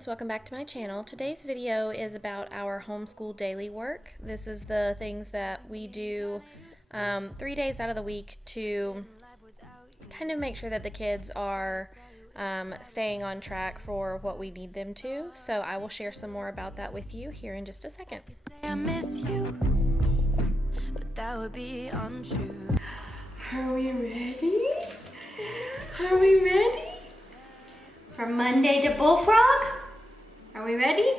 students, welcome back to my channel. Today's video is about our homeschool daily work. This is the things that we do 3 days out of the week to kind of make sure that the kids are staying on track for what we need them to. So I will share some more about that with you here in just a second. I miss you, but that would be untrue. Are we ready? Are we ready? From Monday to bullfrog? Are we ready?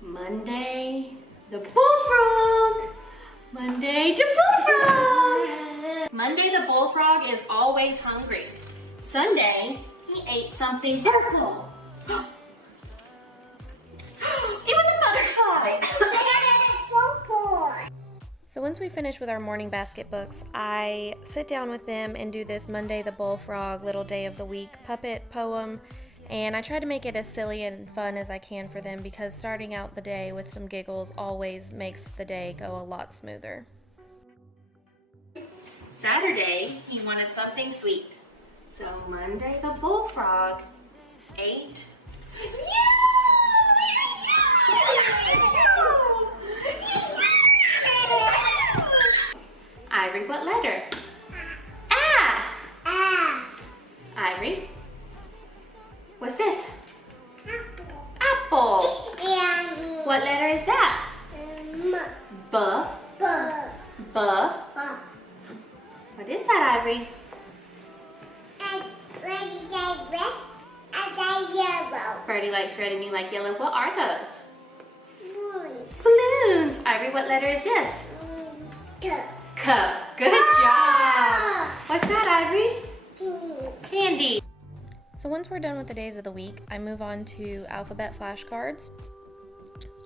Monday the bullfrog! Monday to bullfrog! Monday the bullfrog is always hungry. Sunday, he ate something purple. It was a butterfly! So once we finish with our morning basket books, I sit down with them and do this Monday the Bullfrog Little Day of the Week puppet poem, and I try to make it as silly and fun as I can for them because starting out the day with some giggles always makes the day go a lot smoother. Saturday, he wanted something sweet. So Monday the Bullfrog ate... Ivory, what letter? Ah! Ivory, what's this? Apple. What letter is that? B. What is that, Ivory? Birdie likes red and you like yellow. What are those? Balloons. Ivory, what letter is this? Cup. Good job. What's that, Ivory? Candy. So once we're done with the days of the week, I move on to alphabet flashcards.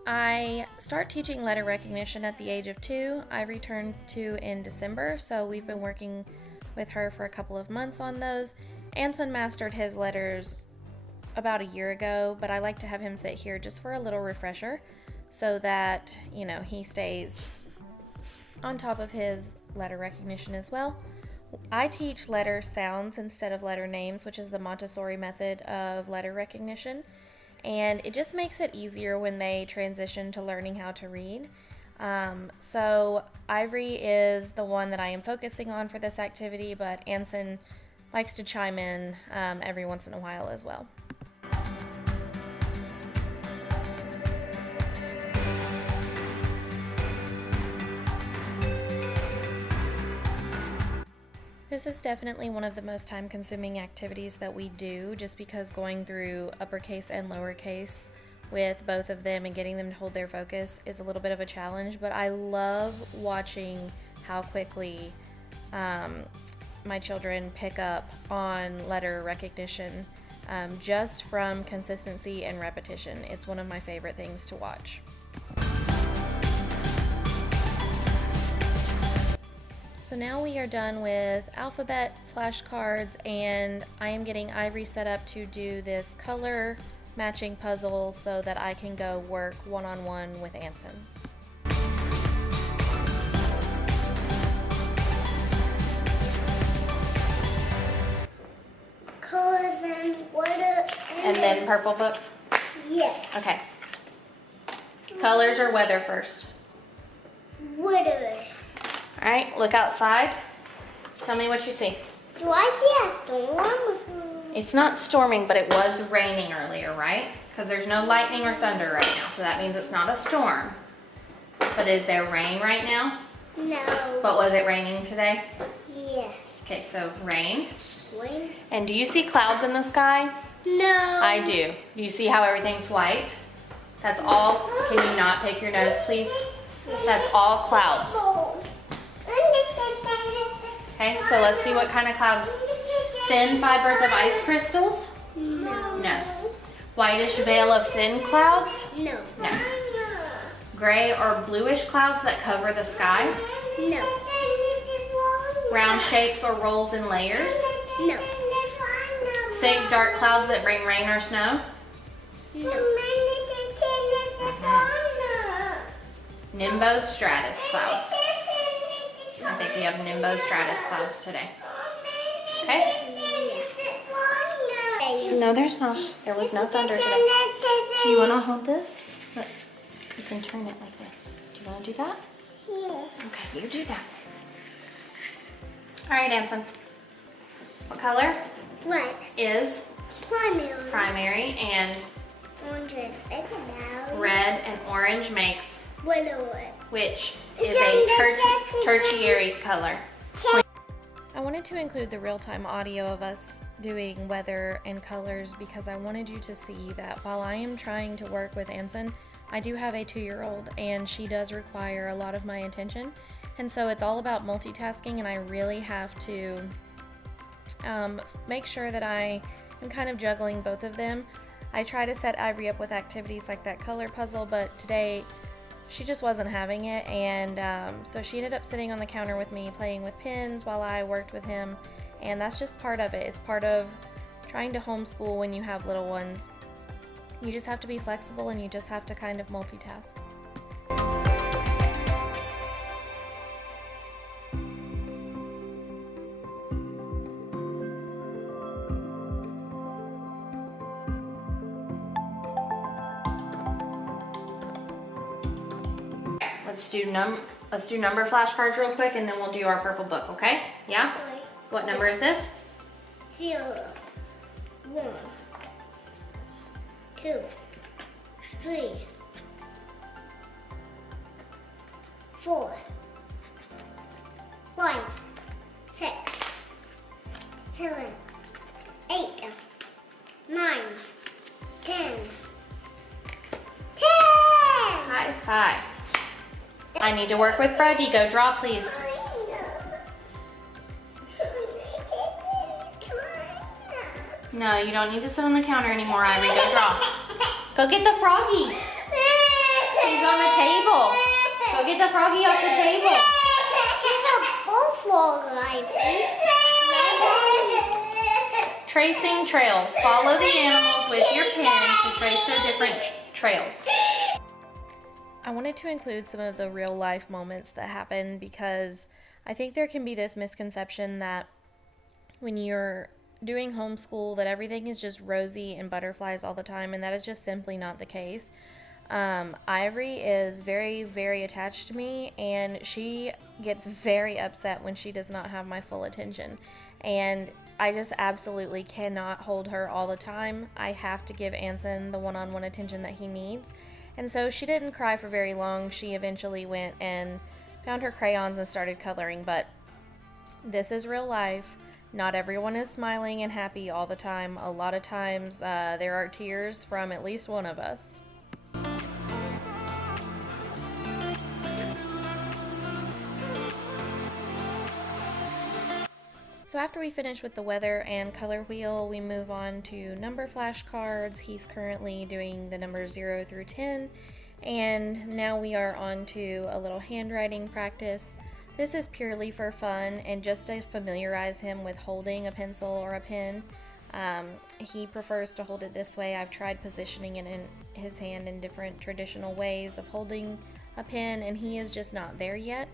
I start teaching letter recognition at the age of 2. Ivory turned 2 in December, so we've been working with her for a couple of months on those. Anson mastered his letters about a year ago, but I like to have him sit here just for a little refresher so that, you know, he stays on top of his letter recognition as well. I teach letter sounds instead of letter names, which is the Montessori method of letter recognition, and it just makes it easier when they transition to learning how to read. So Ivory is the one that I am focusing on for this activity, but Anson likes to chime in every once in a while as well. This is definitely one of the most time-consuming activities that we do, just because going through uppercase and lowercase with both of them and getting them to hold their focus is a little bit of a challenge, but I love watching how quickly my children pick up on letter recognition just from consistency and repetition. It's one of my favorite things to watch. So now we are done with alphabet flashcards, and I am getting Ivory set up to do this color matching puzzle so that I can go work one-on-one with Anson. Colors and water. And then purple book? Yes. Okay. Colors or weather first? Water. All right, look outside. Tell me what you see. Do I see a storm? It's not storming, but it was raining earlier, right? Because there's no lightning or thunder right now, so that means it's not a storm. But is there rain right now? No. But was it raining today? Yes. Okay, so rain. Rain? And do you see clouds in the sky? No. I do. Do you see how everything's white? That's all. Can you not pick your nose, please? That's all clouds. Okay, so let's see what kind of clouds. Thin fibers of ice crystals? No. No. Whitish veil of thin clouds? No. No. Gray or bluish clouds that cover the sky? No. Round shapes or rolls in layers? No. Thick, dark clouds that bring rain or snow? No. Nimbostratus clouds. I think we have nimbostratus clouds today. Okay? No, there's not. There was no thunder today. Do you want to hold this? Look, you can turn it like this. Do you want to do that? Yes. Okay, you do that. All right, Anson. What color What? is Primary. primary, and Orange is secondary. red and orange makes Willowwood. which is a tertiary color? I wanted to include the real-time audio of us doing weather and colors because I wanted you to see that while I am trying to work with Anson, I do have a 2-year-old and she does require a lot of my attention, and so it's all about multitasking, and I really have to make sure that I am kind of juggling both of them. I try to set Ivory up with activities like that color puzzle, but today she just wasn't having it, and so she ended up sitting on the counter with me playing with pins while I worked with him, and that's just part of it. It's part of trying to homeschool when you have little ones. You just have to be flexible and you just have to kind of multitask. Let's do number flashcards real quick, and then we'll do our purple book, okay? Yeah? Okay. What number is this? 0, 1, 2, 3, 4, 5, 6, 7, 8, 9, 10. 10! High five. I need to work with Brody. Go draw, please. No, you don't need to sit on the counter anymore, Ivory. Go draw. Go get the froggy. He's on the table. Go get the froggy off the table. He's a bullfrog, Ivory. Tracing trails. Follow the animals with your pen to trace their different trails. I wanted to include some of the real life moments that happen because I think there can be this misconception that when you're doing homeschool that everything is just rosy and butterflies all the time, and that is just simply not the case. Ivory is very, very attached to me, and she gets very upset when she does not have my full attention, and I just absolutely cannot hold her all the time. I have to give Anson the one-on-one attention that he needs. And so she didn't cry for very long. She eventually went and found her crayons and started coloring, but this is real life. Not everyone is smiling and happy all the time. A lot of times there are tears from at least one of us. So after we finish with the weather and color wheel, we move on to number flashcards. He's currently doing the numbers 0 through 10, and now we are on to a little handwriting practice. This is purely for fun and just to familiarize him with holding a pencil or a pen. He prefers to hold it this way. I've tried positioning it in his hand in different traditional ways of holding a pen, and he is just not there yet.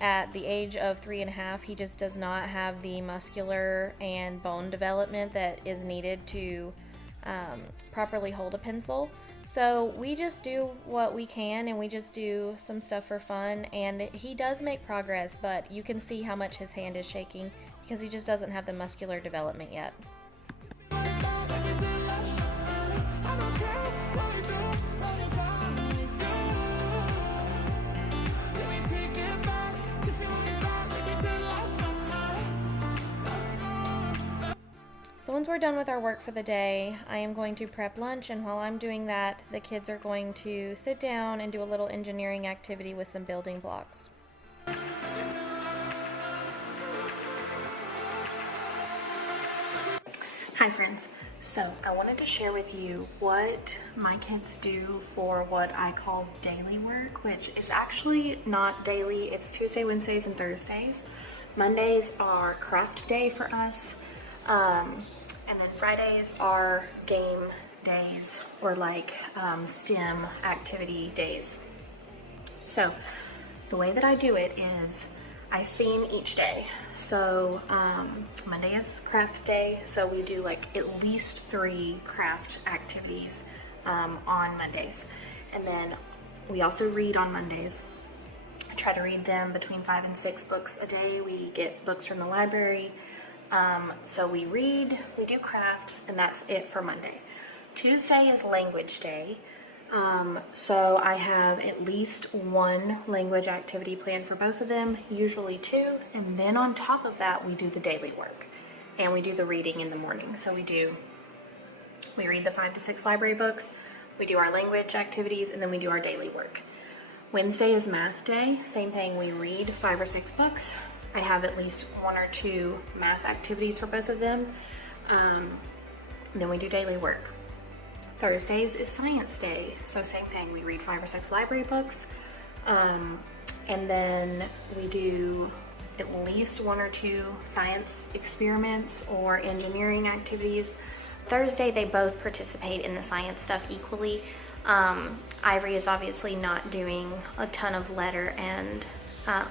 At the age of 3.5, he just does not have the muscular and bone development that is needed to properly hold a pencil. So we just do what we can, and we just do some stuff for fun, and he does make progress, but you can see how much his hand is shaking because he just doesn't have the muscular development yet. So once we're done with our work for the day, I am going to prep lunch, and while I'm doing that, the kids are going to sit down and do a little engineering activity with some building blocks. Hi friends, so I wanted to share with you what my kids do for what I call daily work, which is actually not daily. It's Tuesday, Wednesdays, and Thursdays. Mondays are craft day for us. And then Fridays are game days, or like STEM activity days. So the way that I do it is I theme each day. So Monday is craft day, so we do like at least 3 craft activities on Mondays. And then we also read on Mondays. I try to read them between 5 and 6 books a day. We get books from the library. So we read, we do crafts, and that's it for Monday. Tuesday is language day. So I have at least 1 language activity planned for both of them, usually 2. And then on top of that, we do the daily work and we do the reading in the morning. So we read the 5 to 6 library books, we do our language activities, and then we do our daily work. Wednesday is math day. Same thing. We read 5 or 6 books. I have at least 1 or 2 math activities for both of them. Then we do daily work. Thursdays is science day. So same thing. We read 5 or 6 library books. And then we do at least 1 or 2 science experiments or engineering activities. Thursday, they both participate in the science stuff equally. Ivory is obviously not doing a ton of letter and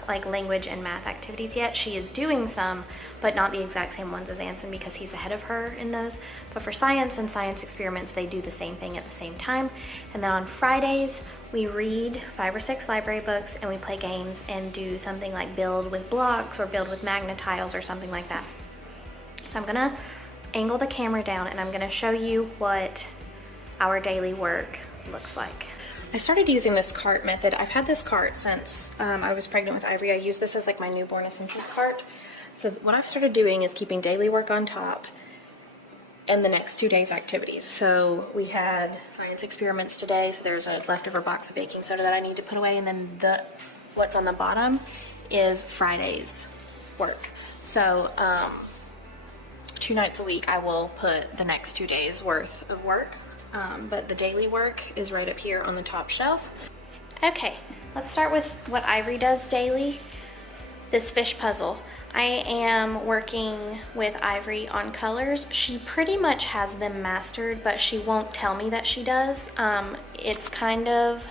like language and math activities yet. She is doing some, but not the exact same ones as Anson because he's ahead of her in those. But for science and science experiments, they do the same thing at the same time. And then on Fridays, we read 5 or 6 library books and we play games and do something like build with blocks or build with magnet tiles or something like that. So I'm gonna angle the camera down and I'm gonna show you what our daily work looks like. I started using this cart method. I've had this cart since I was pregnant with Ivory. I use this as like my newborn essentials cart. So what I've started doing is keeping daily work on top and the next 2 days activities. So we had science experiments today. So there's a leftover box of baking soda that I need to put away. And then what's on the bottom is Friday's work. So 2 nights a week I will put the next 2 days worth of work. But the daily work is right up here on the top shelf. Okay, let's start with what Ivory does daily. This fish puzzle. I am working with Ivory on colors. She pretty much has them mastered, but she won't tell me that she does. It's kind of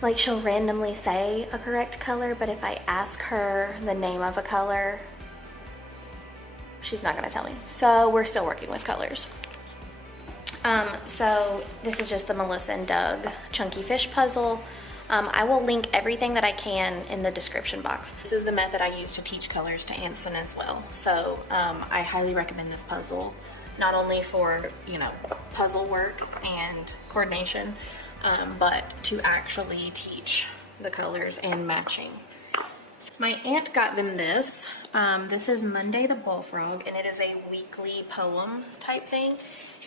like she'll randomly say a correct color, but if I ask her the name of a color, she's not gonna tell me. So we're still working with colors. So this is just the Melissa and Doug Chunky Fish Puzzle. I will link everything that I can in the description box. This is the method I use to teach colors to Anson as well. So I highly recommend this puzzle, not only for, you know, puzzle work and coordination, but to actually teach the colors and matching. My aunt got them this. This is Monday the Bullfrog, and it is a weekly poem type thing.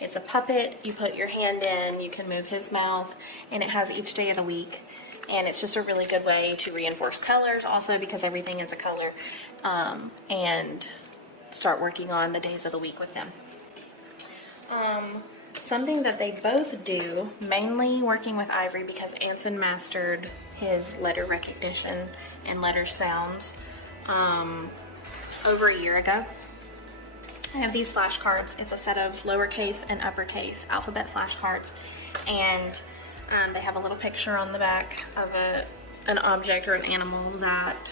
It's a puppet, you put your hand in, you can move his mouth, and it has each day of the week. And it's just a really good way to reinforce colors, also because everything is a color, and start working on the days of the week with them. Something that they both do, mainly working with Ivory because Anson mastered his letter recognition and letter sounds over a year ago. I have these flashcards. It's a set of lowercase and uppercase alphabet flashcards, and they have a little picture on the back of an object or an animal that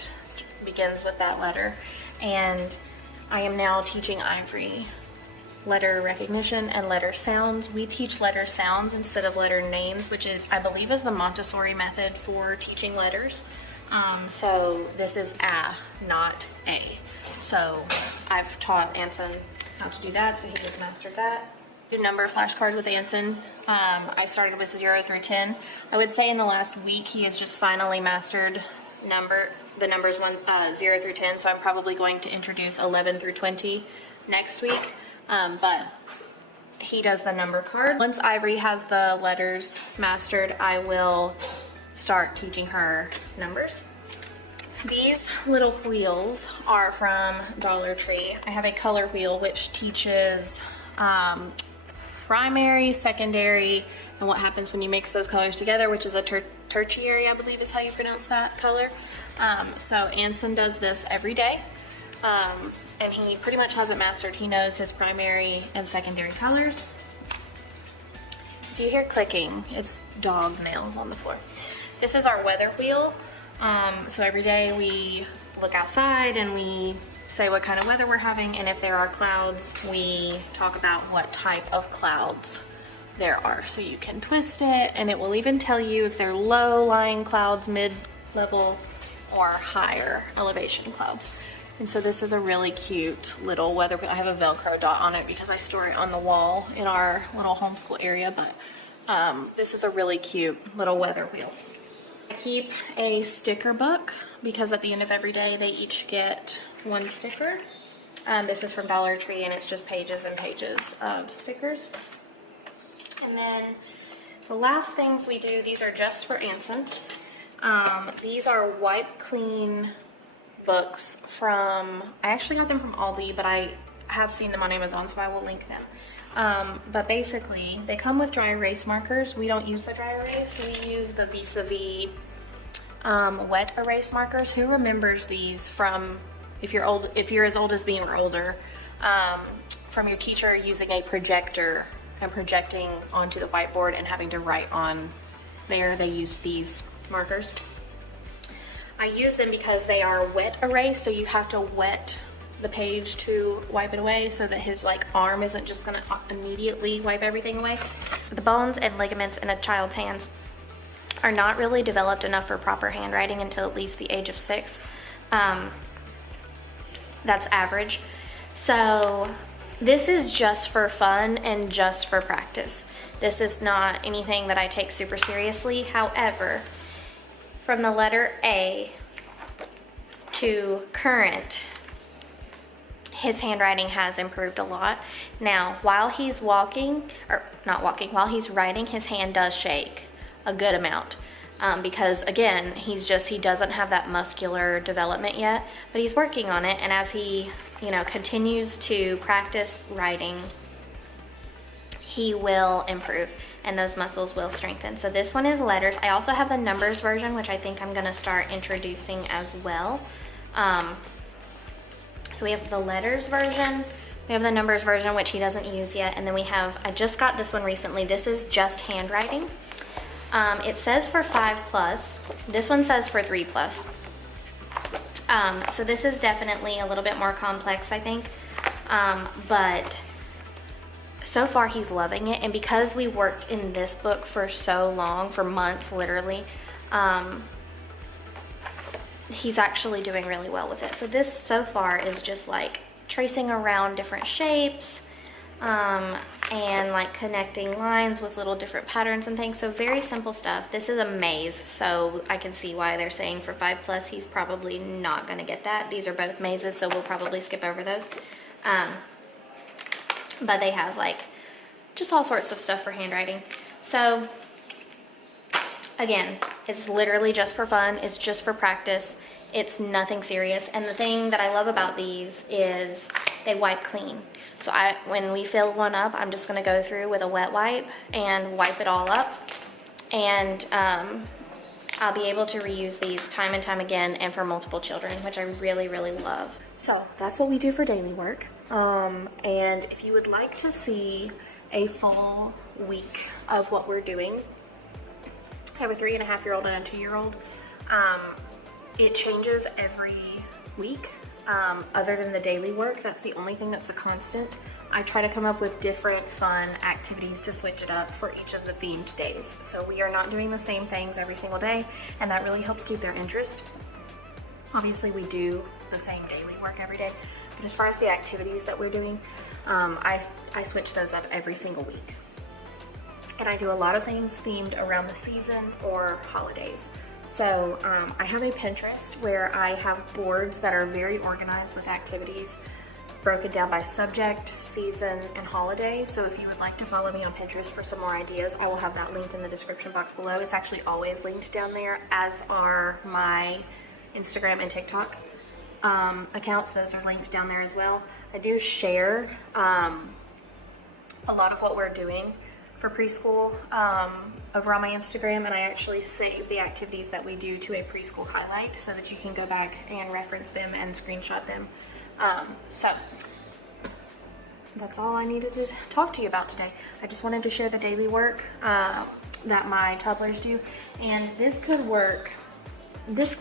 begins with that letter. And I am now teaching Ivory letter recognition and letter sounds. We teach letter sounds instead of letter names, which is, I believe, is the Montessori method for teaching letters. So this is A, not A. So I've taught Anson how to do that, so he has mastered that. Do number flashcards with Anson. I started with 0 through 10. I would say in the last week he has just finally mastered the numbers 0 through 10, so I'm probably going to introduce 11 through 20 next week. But he does the number card. Once Ivory has the letters mastered, I will start teaching her numbers. These little wheels are from Dollar Tree. I have a color wheel which teaches primary, secondary, and what happens when you mix those colors together, which is a tertiary, I believe is how you pronounce that color. So Anson does this every day, and he pretty much has it mastered. He knows his primary and secondary colors. If you hear clicking, it's dog nails on the floor. This is our weather wheel. So every day we look outside and we say what kind of weather we're having, and if there are clouds, we talk about what type of clouds there are. So you can twist it and it will even tell you if they're low-lying clouds, mid-level, or higher elevation clouds. And so this is a really cute little weather. I have a Velcro dot on it because I store it on the wall in our little homeschool area, but this is a really cute little weather wheel. I keep a sticker book because at the end of every day they each get one sticker. This is from Dollar Tree and it's just pages and pages of stickers. And then the last things we do, these are just for Anson. These are wipe clean books from, I actually got them from Aldi, but I have seen them on Amazon, so I will link them. But basically, they come with dry erase markers. We don't use the dry erase, we use the vis-a-vis wet erase markers. Who remembers these from, if you're as old as me or older, from your teacher using a projector and projecting onto the whiteboard and having to write on there? They use these markers. I use them because they are wet erase, so you have to wet the page to wipe it away so that his arm isn't just gonna immediately wipe everything away. The bones and ligaments in a child's hands are not really developed enough for proper handwriting until at least the age of 6. That's average. So this is just for fun and just for practice. This is not anything that I take super seriously. However, from the letter A to current, his handwriting has improved a lot. Now, while he's walking, or not walking, while he's writing, his hand does shake a good amount. Because again, he doesn't have that muscular development yet, but he's working on it. And as he, continues to practice writing, he will improve and those muscles will strengthen. So this one is letters. I also have the numbers version, which I think I'm gonna start introducing as well. So we have the letters version, we have the numbers version, which he doesn't use yet, and then we have, I just got this one recently. This is just handwriting. It says for 5+, this one says for 3+. So this is definitely a little bit more complex, I think, but so far he's loving it. And because we worked in this book for so long, for months literally, he's actually doing really well with it. So this so far is just tracing around different shapes, and connecting lines with little different patterns and things. So very simple stuff. This is a maze, so I can see why they're saying for 5+, he's probably not gonna get that. These are both mazes, so we'll probably skip over those. But they have just all sorts of stuff for handwriting. So again, it's literally just for fun. It's just for practice. It's nothing serious. And the thing that I love about these is they wipe clean. So when we fill one up, I'm just gonna go through with a wet wipe and wipe it all up. And I'll be able to reuse these time and time again and for multiple children, which I really, really love. So that's what we do for daily work. And if you would like to see a full week of what we're doing, I have a 3.5-year-old and a 2-year-old. It changes every week. Other than the daily work, that's the only thing that's a constant. I try to come up with different fun activities to switch it up for each of the themed days. So we are not doing the same things every single day, and that really helps keep their interest. Obviously we do the same daily work every day, but as far as the activities that we're doing, I switch those up every single week. And I do a lot of things themed around the season or holidays. So I have a Pinterest where I have boards that are very organized with activities broken down by subject, season, and holiday. So if you would like to follow me on Pinterest for some more ideas, I will have that linked in the description box below. It's actually always linked down there, as are my Instagram and TikTok accounts. Those are linked down there as well. I do share a lot of what we're doing for preschool over on my Instagram, and I actually save the activities that we do to a preschool highlight so that you can go back and reference them and screenshot them. So that's all I needed to talk to you about today. I just wanted to share the daily work that my toddlers do, and this could work this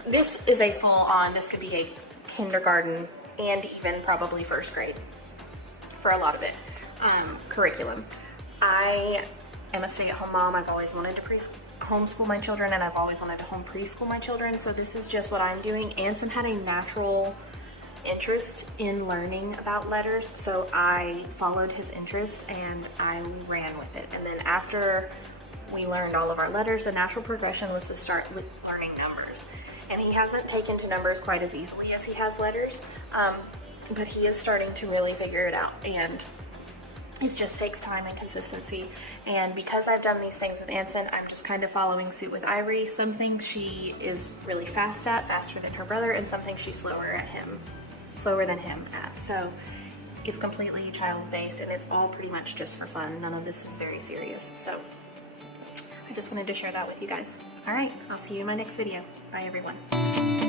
is a full-on, this could be a kindergarten and even probably first grade for a lot of it, curriculum. I am a stay-at-home mom. I've always wanted to homeschool my children, and I've always wanted to home preschool my children, so this is just what I'm doing. Anson had a natural interest in learning about letters, so I followed his interest and I ran with it. And then after we learned all of our letters, the natural progression was to start with learning numbers. And he hasn't taken to numbers quite as easily as he has letters, but he is starting to really figure it out, and it just takes time and consistency. And because I've done these things with Anson, I'm just kind of following suit with Ivory. Some things she is really fast at, faster than her brother, and some things she's slower than him at. So it's completely child-based, and it's all pretty much just for fun. None of this is very serious. So I just wanted to share that with you guys. All right, I'll see you in my next video. Bye, everyone.